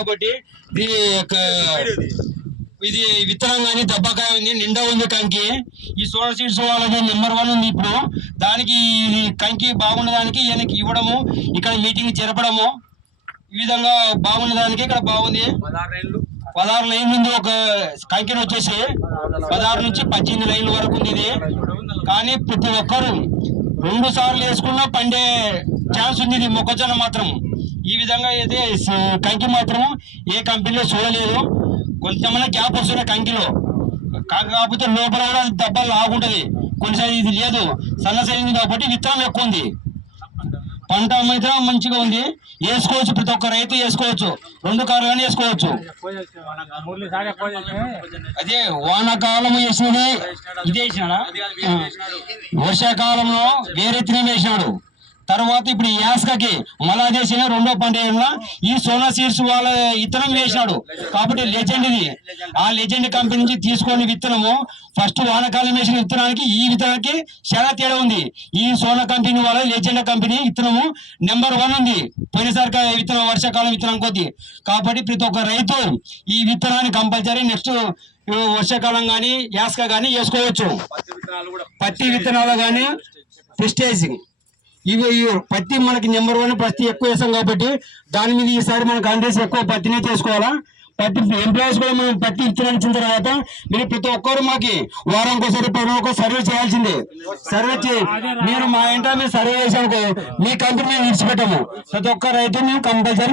కాబట్టి ఇది విత్తనం కానీ దెబ్బకాయ ఉంది, నిండా ఉంది కంకి. ఈ సోనా సీడ్స్ వాళ్ళది నెంబర్ 1 ఉంది. ఇప్పుడు దానికి ఇది కంకి బాగున్నదానికి ఈయనకి ఇవ్వడము, ఇక్కడ మీటింగ్ జరపడము, ఈ విధంగా బాగున్నదానికి ఇక్కడ బాగుంది. 16 లైన్లు ఉంది ఒక కంకిని వచ్చేసి, 16 నుంచి 18 లైన్ల వరకు ఉంది ఇది. కానీ ప్రతి ఒక్కరు 2 సార్లు వేసుకున్నా పండే ఛాన్స్ ఉంది ఇది మొక్కజొన్న మాత్రం. ఈ విధంగా అయితే కంకి మాత్రం ఏ కంపెనీలో చూడలేదు. కొంతమంది గ్యాప్ వస్తున్నాయి కంకిలో, కాకపోతే లోపల కూడా దెబ్బలు లాగుంటది. కొన్నిసారి ఇది లేదు, సన్న సైజు కాబట్టి విత్తనం ఎక్కువ ఉంది. పంట అయితే మంచిగా ఉంది, వేసుకోవచ్చు, ప్రతి ఒక్క రైతు వేసుకోవచ్చు, 2 కార్లు కానీ వేసుకోవచ్చు. అదే వానాకాలం వేసినది ఇదే వేసినాడా, వర్షాకాలంలో వేరే తినే వేసినాడు. తర్వాత ఇప్పుడు యాస్కకి మళ్ళా చేసిన 2వ పంట ఈ సోనా సీడ్స్ వాళ్ళ విత్తనం వేసినాడు. కాబట్టి లెజెండ్ ఇది. ఆ లెజెండ్ కంపెనీ నుంచి తీసుకొని విత్తనము ఫస్ట్ వానకాలం వేసిన విత్తనానికి ఈ విత్తనానికి చాలా తేడా ఉంది. ఈ సోనా కంపెనీ వాళ్ళ లెజెండ్ కంపెనీ విత్తనము నెంబర్ 1 ఉంది. పోయినసారి విత్తనం వర్షాకాలం విత్తనం కొద్ది. కాబట్టి ప్రతి ఒక్క రైతు ఈ విత్తనాన్ని కంపల్సరీ నెక్స్ట్ వర్షాకాలం కానీ యాస్క కానీ వేసుకోవచ్చు. పత్తి విత్తనాలు కానీ ప్రెస్టేజ్ ఇవి పత్తి మనకి నెంబర్ 1 పత్తి ఎక్కువ వేసాం కాబట్టి దాని మీద ఈసారి మనకు 100 ఎక్కువ పత్తినే చేసుకోవాలా. పత్తి ఎంప్లాయీస్ కూడా మనం పత్తి విత్తనాలు ఇచ్చిన తర్వాత మీరు ప్రతి ఒక్కరు మాకు వారానికోసారి 10 రోజులకు సర్వే చేయాల్సిందే. సర్వే మీరు మా ఇంట మీరు సర్వే చేసానుకో మీ కంపెనీ మేము విడిచిపెట్టాము. ప్రతి ఒక్క రైతు మేము కంపల్సరీ